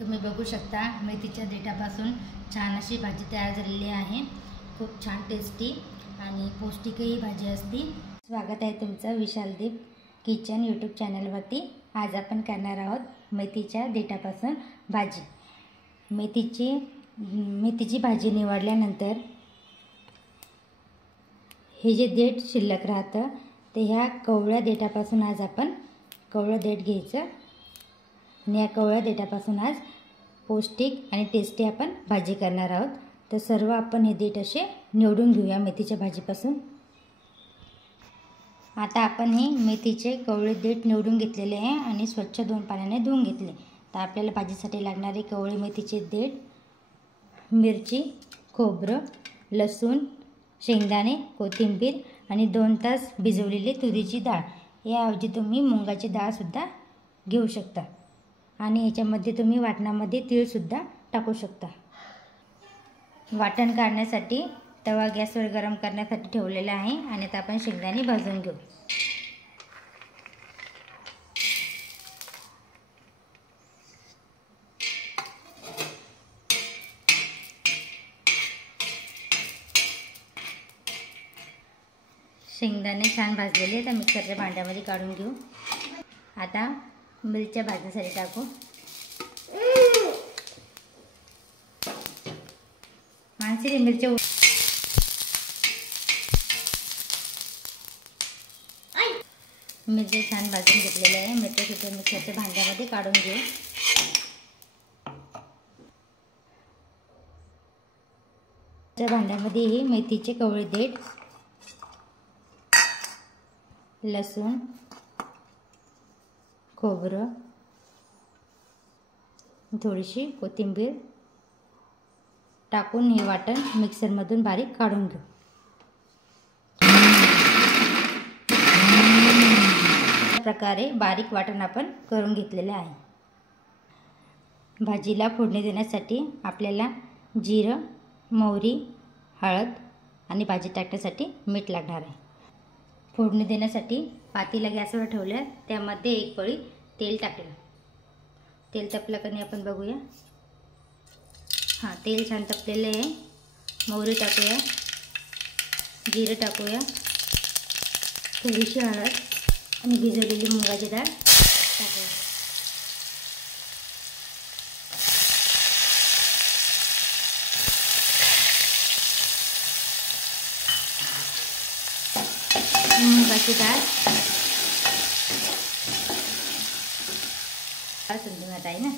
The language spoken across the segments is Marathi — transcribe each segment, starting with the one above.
तुम्ही बघू शकता मेथीच्या देठापासून छान अशी भाजी तयार झालेली आहे। खूप छान टेस्टी आणि पौष्टिकही भाजी असते। स्वागत आहे तुमचं विशालदीप किचन यूट्यूब चॅनलवरती। आज आपण करणार आहोत मेथीच्या देठापासून भाजी। मेथीची भाजी निवडल्यानंतर हे जे देठ शिल्लक राहतं ते ह्या कवळ्या देठापासून आज आपण कवळं देठ घ्यायचं आणि या कवळ्या देठापासून आज पौष्टिक आणि टेस्टी आपण भाजी करणार आहोत। तर सर्व आपण हे देठ असे निवडून घेऊया मेथीच्या भाजीपासून। आता आपण हे मेथीचे कवळे देठ निवडून घेतलेले आहे आणि स्वच्छ 2 पाण्याने धुवून घेतले। तर आपल्याला भाजीसाठी लागणारे कवळे मेथीचे देठ, मिरची, खोबरं, लसूण, शेंगदाणे, कोथिंबीर आणि 2 तास भिजवलेली तुरीची डाळ। याऐवजी तुम्ही मुगाची डाळ सुद्धा घेऊ शकता आणि याच्यामध्ये तुम्ही वाटणामध्ये तीळ सुद्धा टाकू शकता। वाटण काढण्यासाठी तवा गॅसवर गरम करण्यासाठी ठेवलेला आहे आणि आता आपण शेंगदाणे भाजून घेऊ। शेंगदाणे छान भाजलेले आहेत, मिक्सरच्या भांड्यामध्ये काढून घेऊ। आता मिरच्या भाजण्यासाठी टाकू। माणसे मिरच्या छान भाजून घेतलेल्या आहे। मिरच्या सुद्धा मिक्सरच्या भांड्यामध्ये काढून घेऊ। त्या भांड्यामध्ये ही मेथीचे कवळे देठ, लसूण, खोबरं, थोडीशी कोथिंबीर टाकून हे वाटण मिक्सरमधून बारीक काढून घेऊ। अशा प्रकारे बारीक वाटण आपण करून घेतलेले आहे। भाजीला फोडणी देण्यासाठी आपल्याला जिरं, मोहरी, हळद आणि भाजी टाकण्यासाठी मीठ लागणार आहे। फोडणी देण्यासाठी पातेला गॅसवर ठेवले, त्यामध्ये 1 पळी तेल टाकलं। तेल तपलं की नाही आपण बघूया। तेल छान तपलेले आहे। मोहरी टाकूया, जिरं टाकूया, थोडीशी हळद आणि भिजवलेली मुगाची डाळ टाकूया। मुगाची डाळ समजून आहे ना।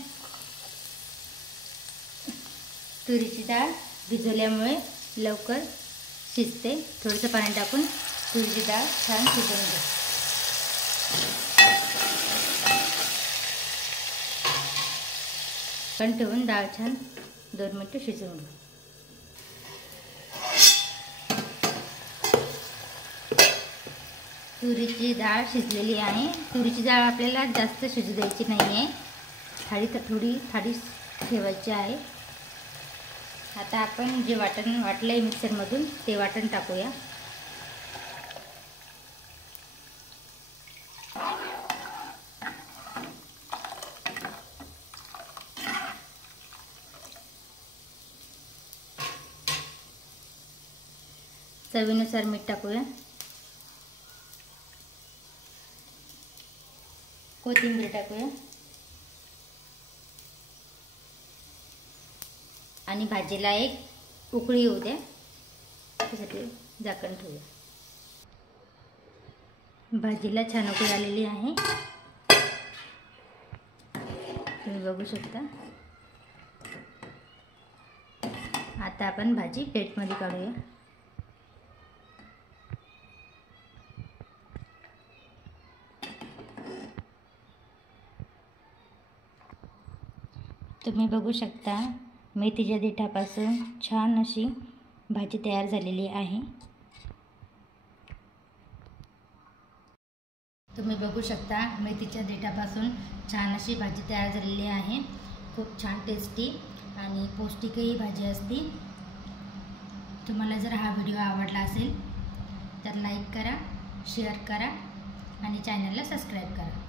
तुरीची डाळ भिजवल्यामुळे लवकर शिजते। थोडंसं पाणी टाकून तुरीची डाळ छान शिजवून घ्या। पण ठेवून डाळ छान 2 मिनिटं शिजवून घ्या। तुरीची डाळ शिजलेली आहे। तुरीची डाळ आपल्याला जास्त शिजू द्यायची नाही आहे, थोडी ठेवायची आहे। आता आपण जे वाटण वाटलं आहे मिक्सरमधून ते वाटण टाकूया। चवीनुसार मीठ टाकूया, कोथिंबीर टाकूया आणि भाजीला 1 उकळी येऊ द्या, त्यासाठी झाकण ठेवूया। भाजीला छान उकळी आलेली आहे, तुम्ही बघू शकता। आता आपण भाजी प्लेटमध्ये काढूया। तुम्ही बघू शकता मेथीच्या देठापासून छान अशी भाजी तयार झालेली आहे। तुम्ही बघू शकता मेथीच्या देठापासून छान अशी भाजी तयार झालेली आहे। खूप छान टेस्टी आणि पौष्टिकही भाजी असते। तुम्हाला जर हा व्हिडिओ आवडला असेल तर लाईक करा, शेअर करा आणि चॅनलला सबस्क्राईब करा।